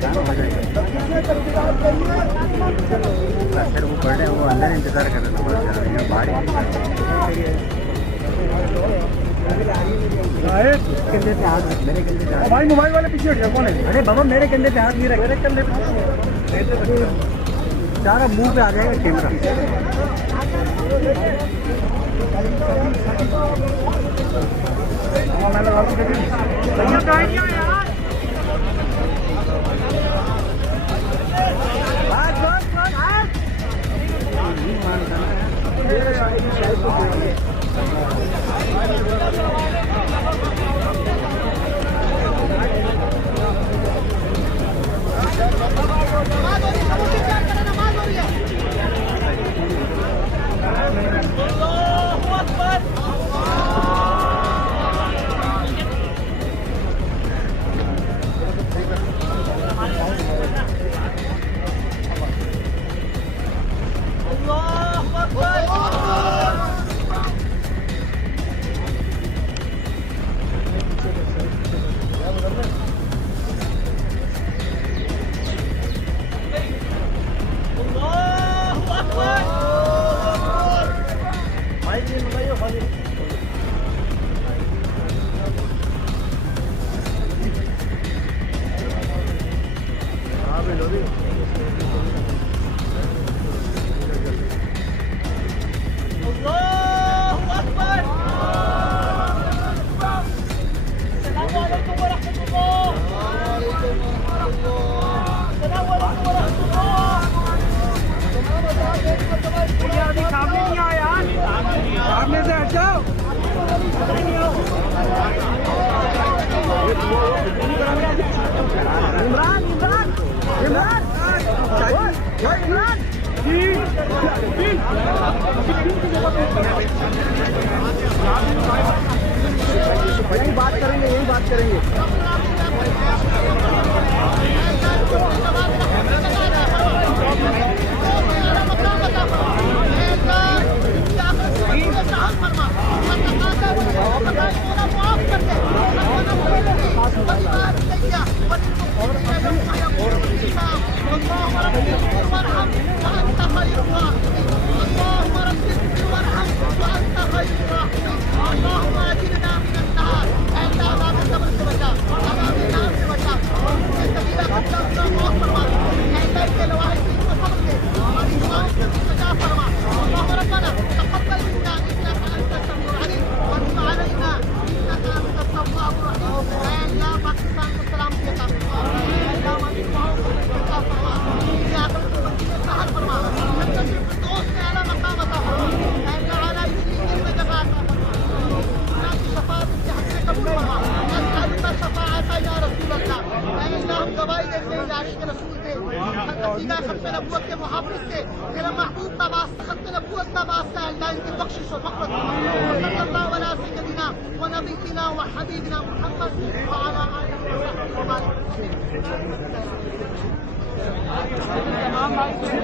Sir वो पढ़ रहे हैं, वो अंदर इंतजार कर रहे हैं, बाहर कंधे पे हाथ रख, मेरे कंधे पे हाथ। भाई मोबाइल वाले पीछे हट गया, कौन है? अरे बाबा मेरे कंधे पे हाथ नहीं रख, मेरे कंधे पे सारा मुंह पे आ जाएगा कैमरा। सामने से हट जाओ। इमरान इमरान इमरान इमरान यही बात करेंगे, यही बात करेंगे। नबूवत के मुहाफिज थे, तेरा महबूब का वास्ता, खत्म नबूवत का वास्ता अल्लाह इनकी बख्शिश और मग़फ़िरत सल्लल्लाहु अलैहि सय्यदिना व नबिय्यिना व हबीबिना मुहम्मद व अला आलिहि व सहबिहि।